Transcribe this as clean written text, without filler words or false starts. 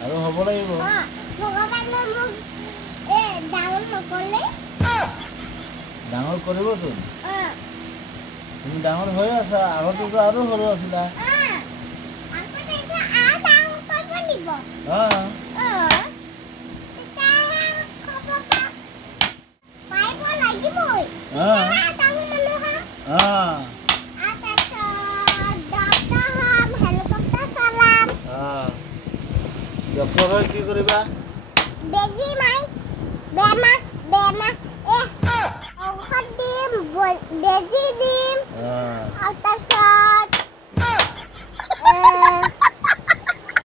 আৰু হ'ব লাগিব ডাঙৰ কৰিবতো তুমি ডাঙৰ হৈ আছা আগতেতো আৰু সৰু আছিলা ডক্টৰ হৈ কি কৰিবা বেজি মাই বেমাৰ ঔষধ দিম বেজি দিম আৰু